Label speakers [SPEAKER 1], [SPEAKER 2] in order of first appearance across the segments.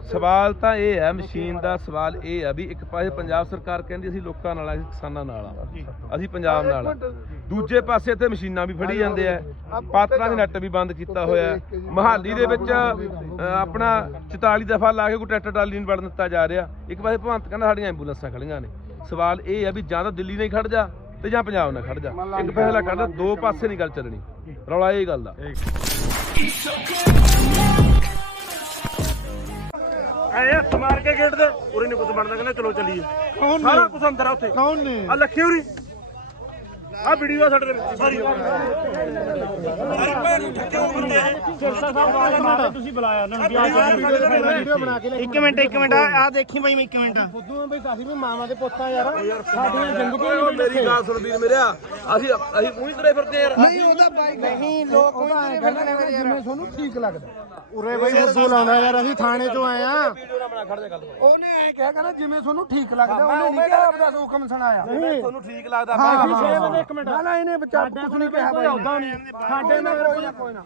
[SPEAKER 1] ਸਵਾਲ ਤਾਂ ਇਹ ਹੈ ਮਸ਼ੀਨ ਦਾ ਸਵਾਲ ਇਹ ਹੈ ਵੀ ਇੱਕ ਪਾਸੇ ਪੰਜਾਬ ਸਰਕਾਰ ਕਹਿੰਦੀ ਅਸੀਂ ਲੋਕਾਂ ਨਾਲ ਆ ਅਸੀਂ ਕਿਸਾਨਾਂ ਨਾਲ ਆ। ਅਸੀਂ ਪੰਜਾਬ ਨਾਲ ਆ। ਦੂਜੇ ਪਾਸੇ ਤੇ ਮਸ਼ੀਨਾਂ ਵੀ ਫੜੀ ਜਾਂਦੇ ਆ। ਪਾਤਰਾਂ ਦੇ ਨੱਟ ਵੀ ਬੰਦ ਕੀਤਾ ਹੋਇਆ। ਮਹਾਲੀ ਦੇ ਵਿੱਚ ਆਪਣਾ 44 ਦਫਾ ਲਾ ਕੇ ਕੋਈ ਟਰੈਕਟਰ ਟਰਾਲੀ ਨਹੀਂ ਵੜਨ ਦਿੱਤਾ ਜਾ ਰਿਹਾ। ਇੱਕ ਪਾਸੇ ਭਗਵੰਤ ਕਹਿੰਦਾ ਸਾਡੀਆਂ ਐਂਬੂਲੈਂਸਾਂ ਖੜੀਆਂ ਨੇ। ਸਵਾਲ ਇਹ ਹੈ ਵੀ ਜਾਂ ਤਾਂ ਦਿੱਲੀ ਨਹੀਂ ਖੜ ਜਾ ਤੇ ਜਾਂ ਪੰਜਾਬ ਨਾਲ ਖੜ ਜਾ। ਇੱਕ ਫੈਸਲਾ ਕਰਦਾ ਦੋ ਪਾਸੇ ਨਹੀਂ ਗੱਲ ਚੱਲਣੀ। ਰੌਲਾ ਇਹ ਗੱਲ ਦਾ।
[SPEAKER 2] ਐ ਹੱਥ ਮਾਰ ਕੇ ਗੇਟ ਦੇ। ਉਰੇ ਨਹੀਂ ਕੁਝ ਬਣਦਾ ਕਹਿੰਦਾ ਚਲੋ ਚੱਲੀਏ।
[SPEAKER 3] ਕੌਣ ਨੇ?
[SPEAKER 2] ਸਾਰਾ ਕੁਝ ਅੰਦਰ ਆ ਉੱਥੇ।
[SPEAKER 3] ਕੌਣ ਨੇ?
[SPEAKER 2] ਆ ਲੱਖੀ ਉਰੀ ਆ ਵੀਡੀਓ ਸਾਡੇ ਦੇ ਵਿੱਚ। ਸਾਰੀ ਸਾਰੀ ਭੈਣ ਨੂੰ ਠੱਕੇ ਉਮਰਦੇ ਸਿਰਸਾ ਸਾਹਿਬ ਤੁਸੀਂ ਬੁਲਾਇਆ ਉਹਨਾਂ ਨੂੰ
[SPEAKER 3] ਵੀਡੀਓ ਬਣਾ ਕੇ ਲੈ
[SPEAKER 4] ਇੱਕ ਮਿੰਟ ਇੱਕ ਮਿੰਟ ਆ ਦੇਖੀ ਬਾਈ ਮੈਂ ਇੱਕ ਮਿੰਟ।
[SPEAKER 3] ਫੁੱਦੂ ਬਈ ਅਸੀਂ ਵੀ ਮਾਵਾਂ ਦੇ ਪੁੱਤਾਂ ਯਾਰ। ਸਾਡੀਆਂ ਜ਼ਿੰਦਗੀਆਂ
[SPEAKER 1] ਓਏ ਮੇਰੀ ਗੱਲ ਸੁਣ ਵੀਰ ਮੇਰਿਆ। ਅਸੀਂ ਅਸੀਂ ਉਹੀ ਤੁਰੇ ਫਿਰਦੇ ਯਾਰ।
[SPEAKER 3] ਨਹੀਂ ਉਹਦਾ ਬਾਈ ਨਹੀਂ ਲੋਕ ਉਹਦਾ ਐਂ ਕਹਿੰਦੇ ਨੇ ਜਿਵੇਂ ਤੁਹਾਨੂੰ ਠੀਕ ਲੱਗਦਾ। ਉਰੇ ਬਈ ਫੁੱਦੂ ਲਾਉਂਦਾ ਯਾਰ ਅਸੀਂ ਥਾਣੇ ਤੋਂ ਆਏ ਆ। ਉਹਨੇ ਐਂ ਕਿਹਾ ਕਹਿੰਦਾ ਜਿਵੇਂ ਤੁਹਾਨੂੰ ਠੀਕ ਲੱਗਦਾ ਉਹਨੇ ਨਹੀਂ ਕਿਹਾ ਆਪਦਾ ਹੁਕਮ ਸੁਣਾਇਆ।
[SPEAKER 1] ਤੁਹਾਨੂੰ ਠੀਕ ਲੱਗਦਾ
[SPEAKER 3] ਹਾਂ ਇੱਕ ਮਿੰਟ। ਨਾ ਇਹਨੇ ਬੱਚਾ ਕੁਝ ਨਹੀਂ ਕਿਹਾ ਕੋਈ ਆਉਦਾ ਨਹੀਂ। ਸਾਡੇ ਨਾਲ ਕੋਈ ਨਾ ਕੋਈ ਨਾ।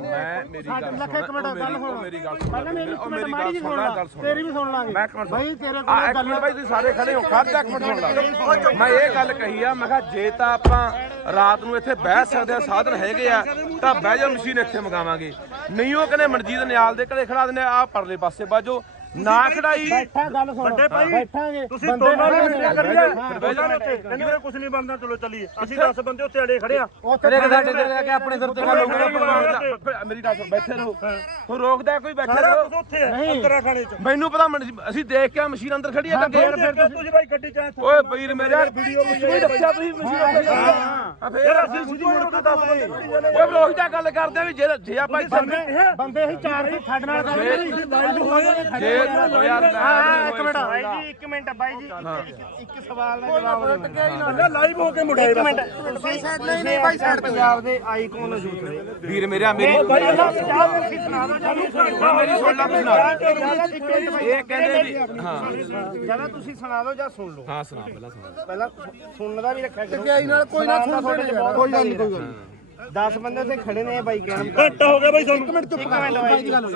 [SPEAKER 1] ਮੈਂ ਮੇਰੀ ਗੱਲ
[SPEAKER 3] ਲੱਖ ਇੱਕ ਮਿੰਟ ਗੱਲ
[SPEAKER 1] ਸੁਣ
[SPEAKER 3] ਸੁਣ
[SPEAKER 1] ਮੇਰੀ ਗੱਲ ਸੁਣ
[SPEAKER 3] ਪਹਿਲਾਂ ਮੇਰੀ
[SPEAKER 1] ਉਹ
[SPEAKER 3] ਇੱਕ ਮਿੰਟ
[SPEAKER 1] ਮੇਰੀ
[SPEAKER 3] ਮਾੜੀ ਜੀ
[SPEAKER 1] ਗੱਲ
[SPEAKER 3] ਸੁਣ
[SPEAKER 1] ਸੁਣ
[SPEAKER 3] ਲਾ।
[SPEAKER 1] ਗੱਲ ਸੁਣ
[SPEAKER 3] ਤੇਰੀ ਵੀ ਸੁਣ ਲਾਂਗੇ।
[SPEAKER 1] ਮੈਂ ਇੱਕ ਮਿੰਟ
[SPEAKER 3] ਬਈ ਤੇਰੇ
[SPEAKER 1] ਆ
[SPEAKER 3] ਕੋਲ
[SPEAKER 1] ਇੱਕ
[SPEAKER 3] ਗੱਲ
[SPEAKER 1] ਮਿੰਟ ਬਾਈ ਤੁਸੀਂ ਸਾਰੇ ਖੜੇ ਹੋ ਖੜ ਜਾ ਇੱਕ ਮਿੰਟ ਸੁਣ ਲਾ। ਮੈਂ ਇਹ ਗੱਲ ਕਹੀ ਆ ਮੈਂ ਕਿਹਾ ਜੇ ਤਾਂ ਆਪਾਂ ਰਾਤ ਨੂੰ ਇੱਥੇ ਬਹਿ ਸਕਦੇ ਆ ਸਾਧਨ ਹੈਗੇ ਆ ਤਾਂ ਬਹਿ ਜਾ ਮਸ਼ੀਨ ਇੱਥੇ ਮੰਗਾਵਾਂਗੇ। ਨਹੀਂ ਉਹ ਕਹਿੰਦੇ ਮਨਜੀਤ ਨਿਆਲ ਦੇ ਘਰੇ ਖੜਾ ਦਿੰਦੇ ਆ ਪਰਲੇ ਪਾਸੇ ਬਾਜੋ ਨਾ ਖੜਾਈ।
[SPEAKER 3] ਬੈਠਾ ਗੱਲ ਸੁਣ।
[SPEAKER 2] ਵੱਡੇ ਭਾਈ
[SPEAKER 3] ਬੈਠਾਂਗੇ
[SPEAKER 2] ਤੁਸੀਂ
[SPEAKER 3] ਬੰਦੇ
[SPEAKER 2] ਦੋਨਾਂ ਨੇ
[SPEAKER 3] ਗੱਲ
[SPEAKER 2] ਕਰੀਏ
[SPEAKER 3] ਹਾਂ।
[SPEAKER 2] ਫਿਰ ਬੈਠਾ ਉੱਥੇ ਕਹਿੰਦੇ ਵੀਰੇ ਕੁਝ ਨਹੀਂ ਬਣਦਾ ਚਲੋ ਚੱਲੀਏ। ਅਸੀਂ 10 ਬੰਦੇ ਉੱਥੇ ਅੜੇ ਖੜੇ ਆ।
[SPEAKER 3] ਉੱਥੇ ਸਾਡੇ ਤੇ ਲੈ ਕੇ ਆਪਣੇ ਸਿਰ ਤੇ ਗੱਲ
[SPEAKER 1] ਮੇਰੀ ਗੱਲ ਬੈਠੇ ਰਹੋ। ਹੁਣ ਰੋਕਦਾ ਕੋਈ ਬੈਠੇ ਰਹੋ।
[SPEAKER 2] ਉੱਥੇ ਹੈ ਅੰਦਰ ਖਾਣੇ ਚ।
[SPEAKER 1] ਮੈਨੂੰ ਪਤਾ ਅਸੀਂ ਦੇਖ ਕੇ ਮਸ਼ੀਨ ਅੰਦਰ ਖੜੀ ਆ
[SPEAKER 2] ਫਿਰ
[SPEAKER 1] ਅੱਗੇ
[SPEAKER 2] ਫਿਰ ਤੁਸੀਂ ਭਾਈ ਗੱਡੀ ਚ
[SPEAKER 1] ਓਏ ਵੀਰ ਮੇਰਾ ਵੀਡੀਓ ਵੀ ਦੱਸਿਆ ਤੁਸੀਂ ਮਸ਼ੀਨ ਅੰਦਰ ਖੜੀ ਆ? ਆ ਫੇਰ
[SPEAKER 2] ਅਸੀਂ ਸਿੱਧੀ ਮੋੜ ਤੇ 10 ਬੰਦੇ
[SPEAKER 1] ਓਏ ਬਰੋਹ ਦਾ ਗੱਲ ਕਰਦੇ ਆ ਵੀ ਜੇ ਜੇ ਆਪਾਂ
[SPEAKER 3] ਬੰਦੇ ਬੰਦੇ ਅਸੀਂ ਚਾਰ ਸਾਡੇ ਨਾਲ ਗੱਲ ਕਰੀ
[SPEAKER 1] ਜੇ ਯਾਰ
[SPEAKER 4] ਹਾਂ ਇੱਕ ਮਿੰਟ ਬਾਈ ਜੀ ਇੱਕ ਮਿੰਟ ਬਾਈ ਜੀ ਇੱਕ- ਇੱਕ ਸਵਾਲ ਦਾ ਜਵਾਬ ਦਿਓ
[SPEAKER 2] ਬੰਦਾ ਲਾਈਵ ਹੋ ਕੇ ਮੁੜਿਆ
[SPEAKER 4] ਇੱਕ ਮਿੰਟ ਤੁਸੀਂ ਨਹੀਂ ਬਾਈ ਸਾਡੇ ਪੰਜਾਬ ਦੇ ਆਈਕਨ ਯੂਥ ਦੇ
[SPEAKER 1] ਵੀਰ ਮੇਰਾ ਮੇਰੀ ਮੇਰੀ ਸੁਣ ਲਾ ਸੁਣਾ ਇਹ ਕਹਿੰਦੇ ਵੀ ਹਾਂ
[SPEAKER 4] ਜ਼ਿਆਦਾ ਤੁਸੀਂ ਸੁਣਾ ਦਿਓ ਜਾਂ ਸੁਣ ਲਓ
[SPEAKER 1] ਹਾਂ ਸੁਣਾ ਪਹਿਲਾਂ ਸੁਣਾ।
[SPEAKER 4] ਪਹਿਲਾਂ ਸੁਣਨ ਦਾ ਵੀ ਰੱਖਿਆ ਕਰੋ।
[SPEAKER 3] ਆਈ ਨਾਲ ਕੋਈ ਨਾ ਨੇ ਕੋਈ ਗੱਲ ਨਹੀਂ ਕੋਈ ਗੱਲ ਨਹੀਂ
[SPEAKER 4] 10 ਬੰਦੇ ਤੇ ਖੜੇ ਨੇ ਬਾਈ ਕਹਿਣ
[SPEAKER 2] ਘੱਟ ਹੋ ਗਿਆ ਬਾਈ ਤੁਹਾਨੂੰ
[SPEAKER 3] ਇੱਕ ਮਿੰਟ ਚੁੱਪ ਕਰ। ਬਾਈ ਦੀ ਗੱਲ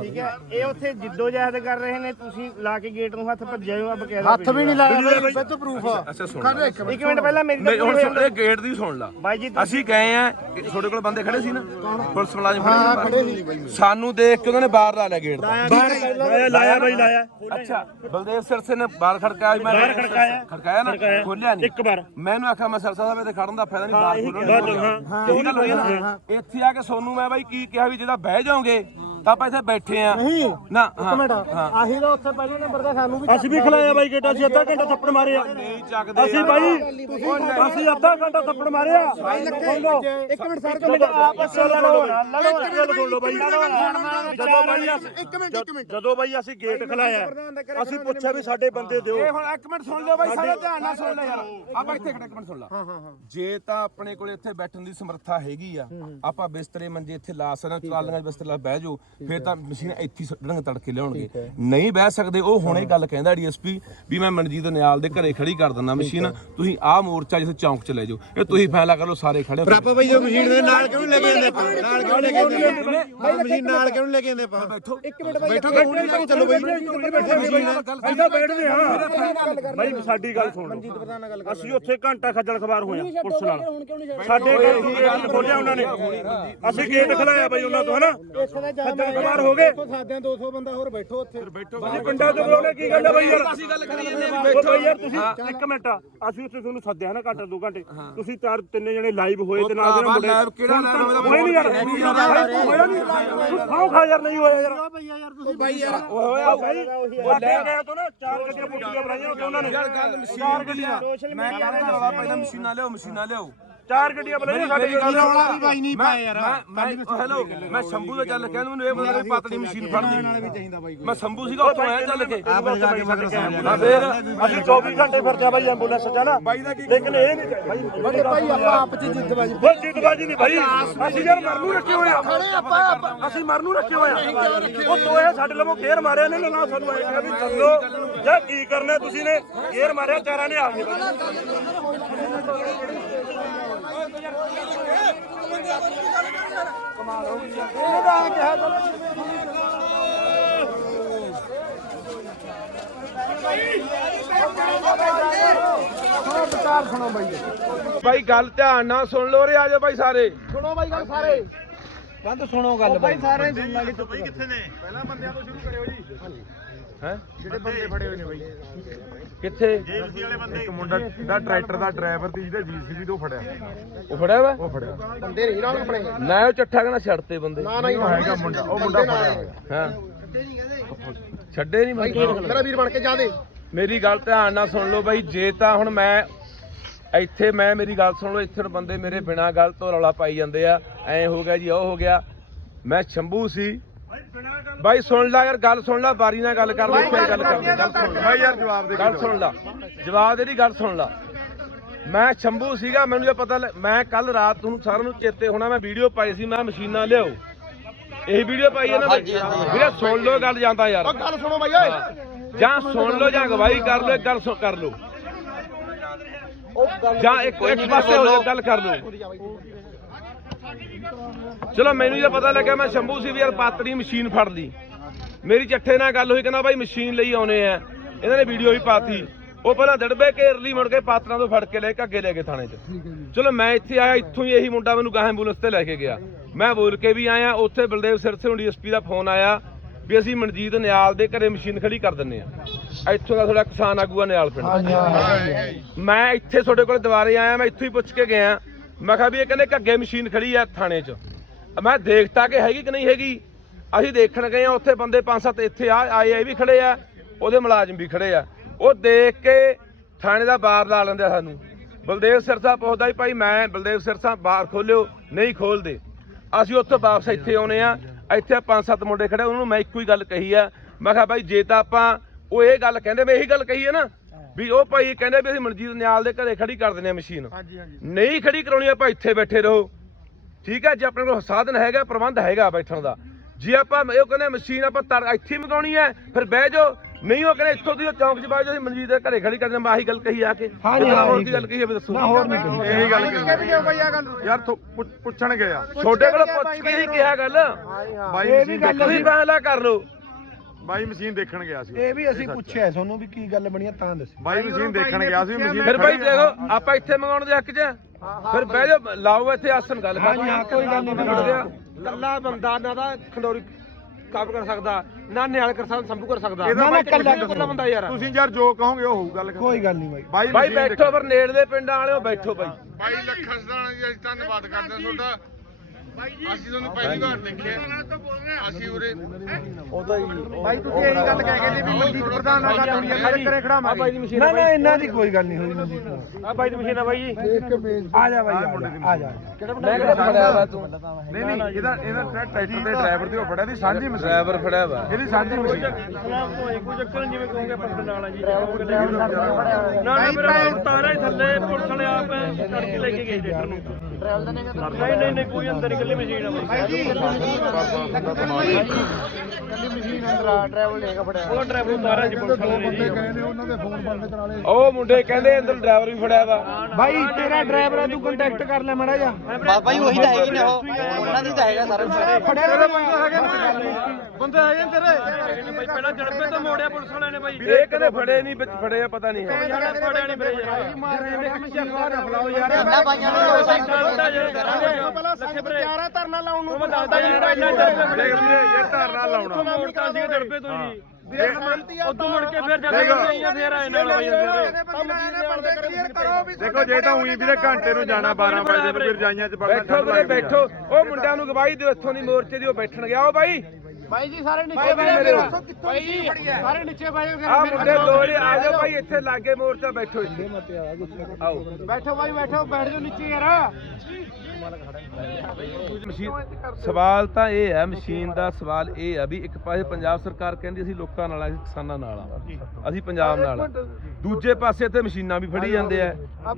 [SPEAKER 4] ਠੀਕ ਹੈ? ਇਹ ਉੱਥੇ ਜਿੱਦੋ ਜਹਿਦ ਕਰ ਰਹੇ ਨੇ ਤੁਸੀਂ ਲਾ ਕੇ ਗੇਟ ਨੂੰ ਹੱਥ ਭੱਜਿਆ ਹੋ ਆ ਬਕਾਇਦਾ
[SPEAKER 3] ਹੱਥ ਵੀ ਨਹੀਂ ਲਾਇਆ ਬਈ। ਵਿੱਚ ਪ੍ਰੂਫ ਆ।
[SPEAKER 1] ਅੱਛਾ ਸੁਣ
[SPEAKER 3] ਕਰ ਇੱਕ
[SPEAKER 4] ਮਿੰਟ। ਪਹਿਲਾਂ ਮੇਰੀ ਤਾਂ
[SPEAKER 1] ਹੁਣ ਸੁਣ ਇਹ ਗੇਟ ਦੀ ਸੁਣ ਲਾ।
[SPEAKER 4] ਬਾਈ ਜੀ
[SPEAKER 1] ਅਸੀਂ ਗਏ ਆ ਤੁਹਾਡੇ ਕੋਲ ਬੰਦੇ ਖੜੇ ਸੀ ਨਾ? ਪੁਲਿਸ ਮੁਲਾਜ਼ਮ
[SPEAKER 3] ਹਾਂ
[SPEAKER 1] ਖੜੇ ਸੀ। ਸਾਨੂੰ ਦੇਖ ਕੇ ਉਹਨਾਂ ਨੇ ਬਾਹਰ ਲਾ ਲਿਆ ਗੇਟ ਦਾ
[SPEAKER 2] ਲਾਇਆ ਲਾਇਆ ਬਾਈ ਲਾਇਆ
[SPEAKER 1] ਅੱਛਾ ਬਲਦੇਵ ਸਿਰਸੇ ਨੇ ਬਾਹਰ ਖੜਕਾਇਆ ਮੈਂ
[SPEAKER 2] ਬਾਹਰ ਖੜਕਾਇਆ।
[SPEAKER 1] ਖੜਕਾਇਆ ਨਾ? ਖੋਲਿਆ ਨਹੀਂ
[SPEAKER 2] ਇੱਕ ਵਾਰ।
[SPEAKER 1] ਮੈਨੂੰ ਆਖਿਆ ਮੈਂ ਸਿਰਸਾ ਸਾਹਿਬ ਤੇ ਖੜਨ ਦਾ ਫਾਇਦਾ ਨਹੀਂ ਬਾਹਰ ਖੋਲਣ
[SPEAKER 2] ਹਾਂ,
[SPEAKER 1] ਹਾਂ ਇਹੀ ਗੱਲ ਹੋਈ ਆ ਨਾ ਇੱਥੇ ਆ ਕੇ ਸੋਨੂੰ ਮੈਂ ਬਾਈ ਕੀ ਕਿਹਾ ਵੀ ਜਿਹਦਾ ਬਹਿ ਜਾਓਗੇ ਤਾਂ ਆਪਾਂ ਇੱਥੇ ਬੈਠੇ ਆ
[SPEAKER 3] ਨਹੀਂ
[SPEAKER 1] ਨਾ
[SPEAKER 3] ਇੱਕ
[SPEAKER 1] ਹਾਂ
[SPEAKER 3] ਮਿੰਟ। ਆਹੀ ਦਾ ਉੱਥੇ ਪਹਿਲੇ ਨੰਬਰ ਦਾ ਸਾਨੂੰ ਵੀ
[SPEAKER 2] ਅਸੀਂ ਵੀ ਖਲਾਇਆ ਬਾਈ ਗੇਟ ਅਸੀਂ ਅੱਧਾ ਘੰਟਾ ਥੱਪੜ ਮਾਰਿਆ
[SPEAKER 1] ਨਹੀਂ ਚੱਕਦੇ।
[SPEAKER 2] ਅਸੀਂ ਬਾਈ ਅਸੀਂ ਅੱਧਾ ਘੰਟਾ ਥੱਪੜ ਮਾਰਿਆ
[SPEAKER 3] ਇੱਕ ਮਿੰਟ ਸਰ
[SPEAKER 2] ਜਦੋਂ ਆਪਸ ਵਿੱਚ ਲੜੋ ਲਓ ਬਾਈ। ਜਦੋਂ ਬਾਈ
[SPEAKER 3] ਇੱਕ ਮਿੰਟ ਇੱਕ ਮਿੰਟ
[SPEAKER 2] ਜਦੋਂ ਬਾਈ ਅਸੀਂ ਗੇਟ ਖਲਾਇਆ ਅਸੀਂ ਪੁੱਛਿਆ ਵੀ ਸਾਡੇ ਬੰਦੇ ਦਿਓ।
[SPEAKER 1] ਇਹ ਹੁਣ ਇੱਕ ਮਿੰਟ ਸੁਣ ਲਿਓ ਬਾਈ ਸਾਰੇ ਧਿਆਨ ਨਾਲ ਸੁਣ ਲੈ ਯਾਰ। ਆਪਾਂ ਇੱਥੇ ਖੜੇ ਇੱਕ ਮਿੰਟ ਸੁਣ ਲਾ। ਜੇ ਤਾਂ ਆਪਣੇ ਕੋਲ ਇੱਥੇ ਬੈਠਣ ਦੀ ਸਮਰੱਥਾ ਹੈਗੀ ਆ ਆਪਾਂ ਬਿਸਤਰੇ ਮੰਜੇ ਇੱਥੇ ਲਾ ਸਕਦੇ ਟਰਾਲੀਆਂ ਬਿਸਤਰੇ ਲਾ ਬਹਿ ਜਾਓ। ਫਿਰ ਤਾਂ ਮਸ਼ੀਨ ਇੱਥੇ ਹੀ ਸੁੱਟਣਗੇ ਤੜਕੇ ਲਿਆਉਣਗੇ। ਨਹੀਂ ਬਹਿ ਸਕਦੇ ਉਹ ਹੁਣੇ ਗੱਲ ਕਹਿੰਦਾ ਡੀਐਸਪੀ ਵੀ ਮੈਂ ਮਨਜੀਤ ਨਿਆਲ ਦੇ ਘਰੇ ਖੜੀ ਕਰ ਦਿੰਦਾ ਮਸ਼ੀਨ ਤੁਸੀਂ ਆਹ ਮੋਰਚਾ ਜਿੱਥੇ ਚੌਂਕ 'ਚ ਲੈ ਜਾਓ ਇਹ ਤੁਸੀਂ ਫੈਸਲਾ ਕਰ ਲਓ ਸਾਰੇ ਖੜੇ ਹੋ ਕੇ।
[SPEAKER 3] ਆਪਾਂ ਬਈ ਜੋ ਮਸ਼ੀਨ ਦੇ ਨਾਲ ਕਿਉਂ ਲੈ ਕੇ ਜਾਂਦੇ ਆਪਾਂ? ਨਾਲ ਕਿਉਂ ਲੈ ਕੇ ਜਾਂਦੇ ਆਪਾਂ? ਮਸ਼ੀਨ ਨਾਲ ਕਿਉਂ ਲੈ ਕੇ ਆਪਾਂ?
[SPEAKER 1] ਬੈਠੋ।
[SPEAKER 3] ਇੱਕ ਮਿੰਟ ਬਾਈ ਬੈਠੋ ਕਿ ਚਲੋ ਬਈ।
[SPEAKER 2] ਐਦਾਂ ਬੈਠਦੇ ਹਾਂ। ਬਾਈ ਸਾਡੀ ਗੱਲ ਸੁਣ ਅਸੀਂ ਉੱਥੇ ਘੰਟਾ ਖੱਜਲ ਖਵਾਰ ਹੋਇਆ ਪੁਲਿਸ ਨਾਲ। ਸਾਡੇ ਗੇਟ ਖੋਲਿਆ ਉਹਨਾਂ ਨੇ। ਅਸੀਂ ਗੇਟ ਖਲਾਇਆ ਬਾਈ ਉਹਨਾਂ ਤੋਂ ਹਨਾ? ਖਵਾਰ ਹੋ ਗਏ?
[SPEAKER 3] ਸਾਦਿਆਂ 200 ਬੰਦਾ ਹੋਰ ਬੈਠੋ ਉੱਥੇ।
[SPEAKER 2] ਅਸੀਂ ਪਿੰਡਾਂ ਤੋਂ ਬੁਲਾਉਣੇ ਕੀ ਗੱਲ ਬਾਈ ਯਾਰ?
[SPEAKER 1] ਅਸੀਂ ਗੱਲ ਕਰੀ ਜਾਂਦੇ ਵੀ ਬੈਠੋ।
[SPEAKER 2] ਬਾਈ ਯਾਰ ਤੁਸੀਂ ਇੱਕ ਮਿੰਟ ਅਸੀਂ ਉੱਥੇ ਤੁਹਾਨੂੰ ਸੱਦਿਆ ਨਾ ਘੰਟਾ ਦੋ ਘੰਟੇ। ਤੁਸੀਂ ਚਾਰ ਤਿੰਨੇ ਜਣੇ ਲਾਈਵ ਹੋਏ ਤੇ ਨਾਲ ਦੇ ਮੁੰਡੇ
[SPEAKER 1] ਲਾਈਵ ਕਿਹੜਾ ਲਾਈਵ ਹੋਇਆ?
[SPEAKER 2] ਹੋਇਆ ਨਹੀਂ ਯਾਰ। ਹੋਇਆ ਨਹੀਂ ਖਾਓ ਖਾ ਯਾਰ ਨਹੀਂ ਹੋਇਆ ਯਾਰ।
[SPEAKER 3] ਭਈਆ ਯਾਰ ਤੁਸੀਂ ਬਾਈ ਯਾਰ
[SPEAKER 2] ਹੋਇਆ ਬਾਈ। ਉਹ ਲੈ ਗਏ ਤੋਂ ਨਾ ਚਾਰ ਗੱਡੀਆਂ ਪੁੱਟੀਆਂ ਬਣਾਈਆਂ ਉਹਨਾਂ ਨੇ।
[SPEAKER 1] ਯਾਰ ਗੱਲ ਮਸ਼ੀਨ ਗੱਡੀਆਂ। ਮੈਂ ਕਹਿੰਦਾ ਪਹਿਲਾਂ ਮਸ਼ੀਨਾਂ ਲਿਆਓ ਮਸ਼ੀਨਾਂ ਲਿਆਓ।
[SPEAKER 2] ਚਾਰ ਗੱਡੀਆਂ ਬਣਾਈਆਂ ਸਾਡੇ
[SPEAKER 1] ਗੱਲ
[SPEAKER 3] ਰੌਲਾ ਵੀ ਬਾਈ ਨਹੀਂ ਪਾਇਆ ਯਾਰ।
[SPEAKER 1] ਮੈਂ ਮੈਂ ਹੈਲੋ ਮੈਂ ਸ਼ੰਭੂ ਦਾ ਚੱਲ ਕਹਿੰਦਾ ਮੈਨੂੰ ਇਹ ਪਤਾ ਵੀ ਪਤਲੀ ਮਸ਼ੀਨ ਫੜਦੀ।
[SPEAKER 3] ਵੀ ਚਾਹੀਦਾ ਬਾਈ
[SPEAKER 1] ਮੈਂ ਸ਼ੰਭੂ ਸੀਗਾ ਉੱਥੋਂ ਆਇਆ ਚੱਲ ਕੇ।
[SPEAKER 2] ਹਾਂ ਫੇਰ ਅਸੀਂ 24 ਘੰਟੇ ਫਿਰਦੇ ਆ ਬਾਈ ਐਂਬੂਲੈਂਸ ਚ ਨਾ ਲੇਕਿਨ ਇਹ ਨਹੀਂ
[SPEAKER 3] ਭਾਈ ਆਪਾਂ ਆਪ ਚ ਜਿੱਦ ਬਾਜੀ
[SPEAKER 2] ਉਹ ਜਿੱਦਬਾਜੀ ਨਹੀਂ ਭਾਈ ਅਸੀਂ ਯਾਰ ਮਰਨ ਨੂੰ ਰੱਖੇ ਹੋਏ ਆ। ਅਸੀਂ ਮਰਨ ਨੂੰ ਰੱਖੇ ਹੋਏ ਆ। ਉਹ ਤੋਏ ਸਾਡੇ ਲਵੋਂ ਗੇਰ ਮਾਰਿਆ ਨੇ ਨਾ ਸਾਨੂੰ ਆਏ ਕਿਹਾ ਵੀ ਚੱਲੋ। ਜਾਂ ਕੀ ਕਰਨਾ ਤੁਸੀਂ ਨੇ? ਗੇਰ ਮਾਰਿਆ ਚਾਰਾਂ ਨੇ ਆ ਗਏ।
[SPEAKER 3] ਕਮਾਲ ਸੁਣੋ ਬਾਈ
[SPEAKER 1] ਗੱਲ ਧਿਆਨ ਨਾਲ ਸੁਣ ਲੋ ਰੇ ਆਜੋ ਬਾਈ ਸਾਰੇ।
[SPEAKER 3] ਸੁਣੋ ਬਾਈ ਗੱਲ ਸਾਰੇ। ਬੰਦ ਸੁਣੋ ਗੱਲ ਭਾਈ ਸਾਰੇ ਸੁਣਾਂਗੇ
[SPEAKER 2] ਬਾਈ ਕਿੱਥੇ ਨੇ? ਪਹਿਲਾਂ ਬੰਦਿਆਂ ਤੋਂ ਸ਼ੁਰੂ ਕਰਿਓ ਜੀ।
[SPEAKER 1] ਹੈ?
[SPEAKER 3] ਜਿਹੜੇ ਬੰਦੇ ਫੜੇ ਹੋਏ ਨੇ ਬਾਈ।
[SPEAKER 1] ਕਿੱਥੇ?
[SPEAKER 2] ਜੇਲਸੀ ਵਾਲੇ ਬੰਦੇ
[SPEAKER 5] ਇੱਕ ਮੁੰਡਾ ਦਾ ਟਰੈਕਟਰ ਦਾ ਡਰਾਈਵਰ ਸੀ ਜਿਹਦੇ ਜੀਸੀਬੀ ਤੋਂ ਫੜਿਆ।
[SPEAKER 1] ਉਹ ਫੜਿਆ ਵਾ?
[SPEAKER 5] ਉਹ ਫੜਿਆ।
[SPEAKER 3] ਬੰਦੇ ਨਹੀਂ ਨਾਲ ਆਪਣੇ।
[SPEAKER 1] ਨਾ ਉਹ ਚੱਠਾ ਕਹਿੰਦਾ ਛੱਡਤੇ ਬੰਦੇ।
[SPEAKER 3] ਨਾ ਨਹੀਂ
[SPEAKER 5] ਉਹ ਹੈਗਾ ਮੁੰਡਾ ਉਹ ਮੁੰਡਾ ਫੜਿਆ। ਹੋਇਆ
[SPEAKER 1] ਹਾਂ? ਛੱਡੇ ਨਹੀਂ ਬਾਈ
[SPEAKER 3] ਮੇਰਾ ਵੀਰ ਬਣ ਕੇ ਜਾ ਦੇ।
[SPEAKER 1] ਮੇਰੀ ਗੱਲ ਧਿਆਨ ਨਾਲ ਸੁਣ ਲਓ ਬਾਈ ਜੇ ਤਾਂ ਹੁਣ ਮੈਂ ਇੱਥੇ ਮੈਂ ਮੇਰੀ ਗੱਲ ਸੁਣ ਲਓ ਇੱਥੇ ਬੰਦੇ ਮੇਰੇ ਬਿਨਾਂ ਗੱਲ ਤੋਂ ਰੌਲਾ ਪਾਈ ਜਾਂਦੇ ਆ। ਐ ਹੋ ਗਿਆ ਜੀ ਉਹ ਹੋ ਗਿਆ। ਮੈਂ ਸ਼ੰਭੂ ਸੀ। ਬਾਈ ਸੁਣ ਲੈ ਯਾਰ ਗੱਲ ਸੁਣ ਲੈ ਬਾਰੀ ਨਾਲ ਗੱਲ ਕਰ ਲਓ ਇੱਥੇ ਗੱਲ ਕਰ। ਲਓ, ਗੱਲ ਸੁਣ ਲੈ
[SPEAKER 5] ਬਾਈ ਯਾਰ ਜਵਾਬ ਦੇ
[SPEAKER 1] ਗੱਲ ਸੁਣ ਲਾ। ਜਵਾਬ ਦੇ ਦੀ ਗੱਲ ਸੁਣ ਲਾ। ਮੈਂ ਸ਼ੰਭੂ ਸੀਗਾ ਮੈਨੂੰ ਇਹ ਪਤਾ ਮੈਂ ਕੱਲ ਰਾਤ ਤੁਹਾਨੂੰ ਸਾਰਿਆਂ ਨੂੰ ਚੇਤੇ ਹੋਣਾ ਮੈਂ ਵੀਡੀਓ ਪਾਈ ਸੀ ਮੈਂ ਮਸ਼ੀਨਾਂ ਲਿਆਓ। ਇਹ ਵੀਡੀਓ ਪਾਈ ਹੈ ਨਾ? ਵੀਰੇ ਸੁਣ ਲਓ ਗੱਲ ਜਾਂਦਾ ਯਾਰ।
[SPEAKER 3] ਗੱਲ ਸੁਣੋ ਬਾਈ ਓਏ।
[SPEAKER 1] ਜਾਂ ਸੁਣ ਲਓ ਜਾਂ ਗਵਾਹੀ ਕਰ ਲਓ ਗੱਲ ਸੁਣ ਕਰ ਲਓ। ਜਾਂ ਇੱਕ ਇੱਕ ਪਾਸੇ ਹੋ ਗੱਲ ਕਰ ਲਓ। ਚਲੋ ਮੈਨੂੰ ਇਹ ਪਤਾ ਲੱਗਿਆ ਮੈਂ ਸ਼ੰਭੂ ਸੀ ਵੀ ਯਾਰ ਪਾਤੜੀ ਮਸ਼ੀਨ ਫੜ ਲਈ। ਮੇਰੀ ਚੱਠੇ ਨਾਲ ਗੱਲ ਹੋਈ ਕਹਿੰਦਾ ਬਾਈ ਮਸ਼ੀਨ ਲਈ ਆਉਨੇ ਆ। ਇਹਨਾਂ ਨੇ ਵੀਡੀਓ ਵੀ ਪਾਤੀ। ਉਹ ਪਹਿਲਾਂ ਦੜਬੇ ਘੇਰ ਲਈ ਮੁੜ ਕੇ ਪਾਤੜਾਂ ਤੋਂ ਫੜ ਕੇ ਲੈ ਕੇ ਅੱਗੇ ਲੈ ਗਏ ਥਾਣੇ 'ਚ। ਚਲੋ ਮੈਂ ਇੱਥੇ ਆਇਆ ਇੱਥੋਂ ਹੀ ਇਹੀ ਮੁੰਡਾ ਮੈਨੂੰ ਗਾਹ ਐਂਬੂਲੈਂਸ ਤੇ ਲੈ ਕੇ ਗਿਆ। ਮੈਂ ਬੋਲ ਕੇ ਵੀ ਆਇਆ ਉੱਥੇ ਬਲਦੇਵ ਸਿਰਸੇ ਡੀਐਸਪੀ ਦਾ ਫੋਨ ਆਇਆ ਵੀ ਅਸੀਂ ਮਨਜੀਤ ਨਿਆਲ ਦੇ ਘਰੇ ਮਸ਼ੀਨ ਖੜੀ ਕਰ ਦਿੰਨੇ ਆ। ਇੱਥੋਂ ਦਾ ਥੋੜਾ ਕਿਸਾਨ ਆਗੂ ਆ ਨਿਆਲ ਪਿੰਡ। ਮੈਂ ਇੱਥੇ ਤੁਹਾਡੇ ਕੋਲ ਦੁਬਾਰੇ ਆਇਆ ਮੈਂ ਇੱਥੋਂ ਹੀ ਪੁੱਛ ਕੇ ਗਿਆ। ਮੈਂ ਕਿਹਾ ਵੀ ਇਹ ਕਹਿੰਦੇ ਘੱਗੇ ਮਸ਼ੀਨ ਖੜੀ ਆ ਥਾਣੇ 'ਚ। ਮੈਂ ਦੇਖਤਾ ਕਿ ਹੈਗੀ ਕਿ ਨਹੀਂ ਹੈਗੀ। ਅਸੀਂ ਦੇਖਣ ਗਏ ਆ ਉੱਥੇ ਬੰਦੇ ਪੰਜ ਸੱਤ ਇੱਥੇ ਆ ਆਏ ਆ, ਵੀ ਖੜੇ ਆ ਉਹਦੇ ਮੁਲਾਜ਼ਮ ਵੀ ਖੜੇ ਆ। ਉਹ ਦੇਖ ਕੇ ਥਾਣੇ ਦਾ ਬਾਰ ਲਾ ਲੈਂਦੇ ਆ ਸਾਨੂੰ। ਬਲਦੇਵ ਸਿਰਸਾ ਪੁੱਛਦਾ ਵੀ ਭਾਈ ਮੈਂ ਬਲਦੇਵ ਸਿਰਸਾ ਬਾਹਰ ਖੋਲਿਓ ਨਹੀਂ ਖੋਲਦੇ। ਅਸੀਂ ਉੱਥੋਂ ਵਾਪਸ ਇੱਥੇ ਆਉਨੇ ਆ ਇੱਥੇ ਪੰਜ ਸੱਤ ਮੁੰਡੇ ਖੜੇ ਉਹਨਾਂ ਨੂੰ ਮੈਂ ਇੱਕੋ ਹੀ ਗੱਲ ਕਹੀ ਆ। ਮੈਂ ਕਿਹਾ ਭਾਈ ਜੇ ਤਾਂ ਆਪਾਂ ਉਹ ਇਹ ਗੱਲ ਕਹਿੰਦੇ ਮੈਂ ਇਹੀ ਗੱਲ ਕਹੀ ਹੈ ਨਾ ਵੀ ਉਹ ਭਾਈ ਕਹਿੰਦੇ ਵੀ ਅਸੀਂ ਮਨਜੀਤ ਨਿਆਲ ਦੇ ਘਰੇ ਖੜੀ ਕਰ ਦਿੰਦੇ ਆ ਮਸ਼ੀਨ।
[SPEAKER 3] ਹਾਂਜੀ ਹਾਂਜੀ।
[SPEAKER 1] ਨਹੀਂ ਖੜੀ ਕਰਾਉਣੀ ਆਪਾਂ ਇੱਥੇ ਬੈਠੇ ਰਹੋ। ਠੀਕ ਹੈ ਜੇ ਆਪਣੇ ਕੋਲ ਸਾਧਨ ਹੈਗਾ ਪ੍ਰਬੰਧ ਹੈਗਾ ਬੈਠਣ ਦਾ। ਜੇ ਆਪਾਂ ਉਹ ਕਹਿੰਦੇ ਮਸ਼ੀਨ ਆਪਾਂ ਤੜ ਇੱਥੇ ਮਗਾਉਣੀ ਹੈ ਫਿਰ ਬਹਿ ਜਾਓ। ਨਹੀਂ ਉਹ ਕਹਿੰਦੇ ਇੱਥੋਂ ਦੀ ਉਹ ਚੌਂਕ 'ਚ ਬਾਜੋ ਅਸੀਂ ਮਨਜੀਤ ਦੇ ਘਰੇ ਖੜੀ ਕਰ ਦਿੰਦੇ ਮੈਂ ਆਹੀ ਗੱਲ ਕਹੀ ਆ ਕੇ।
[SPEAKER 3] ਹਾਂਜੀ,
[SPEAKER 1] ਹੋਰ
[SPEAKER 3] ਇਹੀ
[SPEAKER 1] ਕੀ ਗੱਲ ਕਹੀ ਹੈ ਵੀ ਦੱਸੋ।
[SPEAKER 3] ਹੋਰ ਨਹੀਂ
[SPEAKER 5] ਇਹੀ ਗੱਲ ਕਹੀ। ਯਾਰ ਥੋ- ਪੁੱਛ- ਪੁੱਛਣ ਗਏ ਆ।
[SPEAKER 1] ਛੋਟੇ ਕੋਲ ਪੁੱਛ ਕੇ ਹੀ ਕਿਹਾ ਗੱਲ।
[SPEAKER 5] ਬਾਈ
[SPEAKER 3] ਇਹ ਵੀ
[SPEAKER 5] ਮਸ਼ੀਨ
[SPEAKER 3] ਗੱਲ
[SPEAKER 1] ਤੁਸੀਂ ਫੈਸਲਾ ਕਰ ਲਓ।
[SPEAKER 5] ਬਾਈ ਮਸ਼ੀਨ ਦੇਖਣ ਗਿਆ ਸੀ
[SPEAKER 3] ਇਹ ਵੀ ਅਸੀਂ ਪੁੱਛਿਆ ਤੁਹਾਨੂੰ ਵੀ ਕੀ ਗੱਲ ਬਣੀ ਆ ਤਾਂ ਦੱਸੋ।
[SPEAKER 5] ਬਾਈ ਮਸ਼ੀਨ ਦੇਖਣ ਗਿਆ ਸੀ ਮਸ਼ੀਨ
[SPEAKER 1] ਫਿਰ
[SPEAKER 5] ਆ।
[SPEAKER 1] ਦੇਖੋ ਆਪਾਂ ਇੱਥੇ ਮੰਗਾਉਣ ਦੇ ਹੱਕ 'ਚ ਆ। ਫਿਰ ਬਹਿ ਜਾਓ ਲਾਓ ਇੱਥੇ ਆਸਨ ਗੱਲ ਕਰ।
[SPEAKER 3] ਹਾਂਜੀ, ਹਾਂ, ਕੋਈ ਗੱਲ ਨਹੀਂ,
[SPEAKER 1] ਗਿਆ।
[SPEAKER 6] ਕੱਲਾ ਬੰਦਾ ਨਾ ਦਾ ਖੰਡੋਰੀ ਕੰਮ ਕਰ ਸਕਦਾ ਨਾ ਨਿਆਲ ਕਰ ਸਕਦਾ ਸੰਭੂ ਕਰ ਸਕਦਾ।
[SPEAKER 5] ਇਹਦਾ
[SPEAKER 3] ਨਾ,
[SPEAKER 5] ਬਾਈ
[SPEAKER 3] ਕੱਲਾ
[SPEAKER 5] ਤੁਸੀਂ-
[SPEAKER 6] ਬੰਦਾ ਯਾਰ।
[SPEAKER 5] ਤੁਸੀਂ ਯਾਰ ਜੋ ਕਹੋਗੇ ਉਹ ਹੋਊ ਗੱਲ
[SPEAKER 3] ਕੋਈ ਗੱਲ ਨਹੀਂ ਬਾਈ।
[SPEAKER 5] ਬਾਈ
[SPEAKER 1] ਬਾਈ
[SPEAKER 5] ਮਸ਼ੀਨ
[SPEAKER 1] ਬੈਠੋ ਫਿਰ ਨੇੜਲੇ ਪਿੰਡਾਂ ਵਾਲਿਓ ਬੈਠੋ ਬਾਈ।
[SPEAKER 7] ਬਾਈ ਲੱਖਾਂ ਅਸੀਂ ਧੰਨਵਾਦ ਕਰਦੇ ਹਾਂ ਤੁਹਾਡਾ। ਅਸੀਂ ਤੁਹਾਨੂੰ ਪਹਿਲੀ ਵਾਰ ਦੇਖਿਆ। ਅਸੀਂ ਉਰੇ
[SPEAKER 3] ਬਾਈ ਤੁਸੀਂ ਇਹੀ ਗੱਲ ਕਹਿ ਗਏ ਵੀ ਮਨਜੀਤ ਪ੍ਰਧਾਨ ਨਾਲ ਗੱਲ ਹੋਣੀ ਹੈ ਸਾਡੇ ਘਰੇ ਖੜਾਵਾਂਗੇ ਬਾਈ ਦੀ ਮਸ਼ੀਨ ਨਾ ਨਾ ਇਹਨਾਂ ਦੀ ਕੋਈ ਗੱਲ ਨਹੀਂ ਹੋਈ ਮਨਜੀਤ ਨਾਲ।
[SPEAKER 2] ਆ ਬਾਈ ਦੀ ਮਸ਼ੀਨ ਆ ਬਾਈ ਜੀ।
[SPEAKER 3] ਆ ਜਾ ਬਾਈ ਆ ਜਾ, ਆ ਜਾ।
[SPEAKER 1] ਮੈਂ ਕਿਹੜਾ ਫੜਿਆ ਵਾ ਤੂੰ?
[SPEAKER 5] ਨਹੀਂ ਨਹੀਂ ਇਹਦਾ ਇਹਦਾ ਟਰੈਕਟਰ ਦੇ ਡਰਾਈਵਰ ਦੀ ਉਹ ਫੜਿਆ ਦੀ ਸਾਂਝੀ ਮਸ਼ੀਨ।
[SPEAKER 1] ਡਰਾਈਵਰ ਫੜਿਆ ਵਾ।
[SPEAKER 5] ਇਹਦੀ ਸਾਂਝੀ ਮਸ਼ੀਨ।
[SPEAKER 2] ਕੋਈ ਚੱਕਰ ਨੀ, ਜਿਵੇਂ ਕਹੋਗੇ ਪਰਸਨ ਨਾਲ ਆ ਜੀ। ਨਾ ਨਾ ਮੇਰਾ ਤਾਰਾ ਹੀ ਥੱਲੇ ਪੁਲਿਸ ਵਾਲੇ ਆਪ ਚੜ ਕੇ ਲੈ ਕੇ ਗਏ ਡਾਕਟਰ ਨੂੰ ਨਹੀਂ ਨਹੀਂ ਨਹੀਂ ਕੋਈ ਅੰਦਰ ਨਿਕਲੀ ਮਸ਼ੀਨ ਆ ਬਾਈ। ਉਹ ਡਰਾਈਵਰ ਉਤਾਰਿਆ ਜੀ ਪੁਲਿਸ ਵਾਲੇ ਨੇ। ਜੀ
[SPEAKER 1] ਉਹ ਮੁੰਡੇ ਕਹਿੰਦੇ ਅੰਦਰ ਡਰਾਈਵਰ ਵੀ ਫੜਿਆ ਵਾ।
[SPEAKER 3] ਬਾਈ ਤੇਰਾ ਡਰਾਈਵਰ ਹੈ ਤੂੰ ਕੰਟੈਕਟ ਕਰ ਲੈ ਮੜਾ ਜਾ
[SPEAKER 8] ਬਾਬਾ ਜੀ ਉਹੀ ਤਾਂ ਹੈਗੀ ਨੇ ਉਹ। ਉਹਨਾਂ ਦੀ ਤਾਂ ਹੈਗਾ ਸਾਰਾ।
[SPEAKER 3] ਫੜਿਆ ਤੇਰੇ ਬੰਦੇ ਹੈਗੇ ਬੰਦੇ ਹੈਗੇ ਤੇਰੇ।
[SPEAKER 2] ਬਾਈ ਪਹਿਲਾਂ ਜੜਪੇ ਤੋਂ ਮੋੜਿਆ ਪੁਲਿਸ ਵਾਲਿਆਂ ਨੇ ਬਾਈ।
[SPEAKER 1] ਇਹ ਕਹਿੰਦੇ ਫੜੇ ਨਹੀਂ ਵਿੱਚ ਫੜੇ ਆ ਪਤਾ ਨਹੀਂ ਹੈ
[SPEAKER 2] ਯਾਰ ਫੜਿਆ ਨਹੀਂ ਵੀਰੇ ਯਾਰ। ਵੀਰੇ ਧਰਨਾ ਲਾਉਣ ਨੂੰ ਮੈਂ ਦੱਸਦਾ ਜੀ ਇੰਨਾ ਜੜਪੇ ਫੜੇ
[SPEAKER 5] ਇਹ ਧਰਨਾ ਲਾਉਣਾ।
[SPEAKER 2] ਮੈਂ ਮੁੜਦਾ ਸੀਗਾ ਜੜਪੇ ਤੋਂ ਜੀ ਉਦੋਂ ਮੁੜ ਕੇ ਫਿਰ ਜਦ ਆਈਆਂ ਫਿਰ ਆਏ ਨਾਲ ਬਾਈ।
[SPEAKER 5] ਦੇਖੋ ਜੇ ਤਾਂ ਉਹੀ ਵੀਰੇ ਘੰਟੇ ਨੂੰ ਜਾਣਾ 12 ਵਜੇ ਨੂੰ ਫਿਰ ਜਾਈਆਂ ਚ
[SPEAKER 1] ਬੈਠੋ ਵੀਰੇ ਬੈਠੋ। ਉਹ ਮੁੰਡਿਆਂ ਨੂੰ ਗਵਾਹੀ ਦਿਓ ਇੱਥੋਂ ਦੀ ਮੋਰਚੇ ਦੀ ਉਹ ਬੈਠਣ ਗਿਆ ਉਹ ਬਾਈ।
[SPEAKER 6] ਬਾਈ ਜੀ ਸਾਰੇ
[SPEAKER 1] ਬਾਈ ਮੇਰੇ
[SPEAKER 6] ਬਾਈ ਜੀ ਸਾਰੇ ਨੀਚੇ ਬਾਈ
[SPEAKER 1] ਆ ਮੁੰਡੇ ਦੋ ਨੇ ਆ ਜਾਓ ਬਾਈ ਇੱਥੇ ਲਾਗੇ ਮੋਰਚਾ ਬੈਠੋ ਇੱਥੇ। ਆਓ।
[SPEAKER 6] ਬੈਠੋ ਬਾਈ ਬੈਠੋ ਬੈਠ ਜਾਓ ਨੀਚੇ ਯਾਰ।
[SPEAKER 1] ਸਵਾਲ ਤਾਂ ਇਹ ਹੈ ਮਸ਼ੀਨ ਦਾ ਸਵਾਲ ਇਹ ਹੈ ਵੀ ਇੱਕ ਪਾਸੇ ਪੰਜਾਬ ਸਰਕਾਰ ਕਹਿੰਦੀ ਅਸੀਂ ਲੋਕਾਂ ਨਾਲ ਆ ਅਸੀਂ ਕਿਸਾਨਾਂ ਨਾਲ ਆ। ਅਸੀਂ ਪੰਜਾਬ ਨਾਲ ਆ। ਦੂਜੇ ਪਾਸੇ ਤੇ ਮਸ਼ੀਨਾਂ ਵੀ ਫੜੀ ਜਾਂਦੇ ਆ।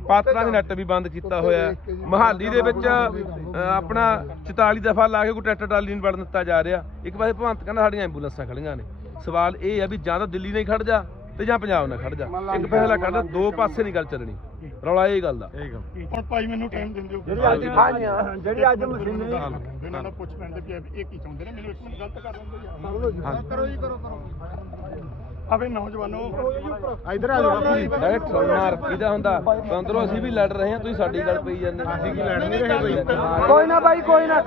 [SPEAKER 1] ਪਾਤਰਾਂ ਦੇ ਨੱਟ ਵੀ ਬੰਦ ਕੀਤਾ ਹੋਇਆ। ਮਹਾਲੀ ਦੇ ਵਿੱਚ ਆਪਣਾ 44 ਦਫਾ ਲਾ ਕੇ ਕੋਈ ਟਰੈਕਟਰ ਟਰਾਲੀ ਨਹੀਂ ਵੜਨ ਦਿੱਤਾ ਜਾ ਰਿਹਾ। ਇੱਕ ਪਾਸੇ ਭਗਵੰਤ ਕਹਿੰਦਾ ਸਾਡੀਆਂ ਐਂਬੂਲੈਂਸਾਂ ਖੜੀਆਂ ਨੇ। ਸਵਾਲ ਇਹ ਹੈ ਵੀ ਜਾਂ ਤਾਂ ਦਿੱਲੀ ਨਹੀਂ ਖੜ ਜਾ ਤੇ ਜਾਂ ਪੰਜਾਬ ਨਾਲ ਖੜ ਜਾ। ਇੱਕ ਫੈਸਲਾ ਕੱਢ ਦੋ ਪਾਸੇ ਨਹੀਂ ਗੱਲ ਚੱਲਣੀ। ਰੌਲਾ ਇਹ ਗੱਲ ਦਾ।
[SPEAKER 2] ਹੁਣ ਭਾਈ ਮੈਨੂੰ ਟਾਈਮ ਦਿੰਦੇ ਹੋ।
[SPEAKER 3] ਜਿਹੜੀ ਅੱਜ ਮਸ਼ੀਨ
[SPEAKER 2] ਇਹਨਾਂ ਦਾ ਪੁੱਛ ਪੈਂਦੇ ਵੀ ਇਹ ਕੀ ਚਾਹੁੰਦੇ ਨੇ? ਮੈਨੂੰ ਇੱਕ ਮਿੰਟ ਗਲਤ ਕਰ ਲੈਂਦੇ ਯਾਰ
[SPEAKER 3] ਕਰੋ ਜੀ ਕਰੋ ਕਰੋ।
[SPEAKER 2] ਅਬੇ ਨੌਜਵਾਨੋ।
[SPEAKER 3] ਇਧਰ ਆ ਜਾਓ
[SPEAKER 1] ਡਾਇਰੈਕਟ ਮਾਰ ਕਿਹਦਾ ਹੁੰਦਾ? ਅੰਦਰੋਂ ਅਸੀਂ ਵੀ ਲੜ ਰਹੇ ਹਾਂ ਤੁਸੀਂ ਸਾਡੀ ਗੱਲ ਪਈ ਜਾਂਦੇ ਅਸੀਂ ਕੀ ਲੜ ਨਹੀਂ ਰਹੇ ਬਈ
[SPEAKER 3] ਕੋਈ ਨਾ ਬਾਈ ਕੋਈ ਨਾ।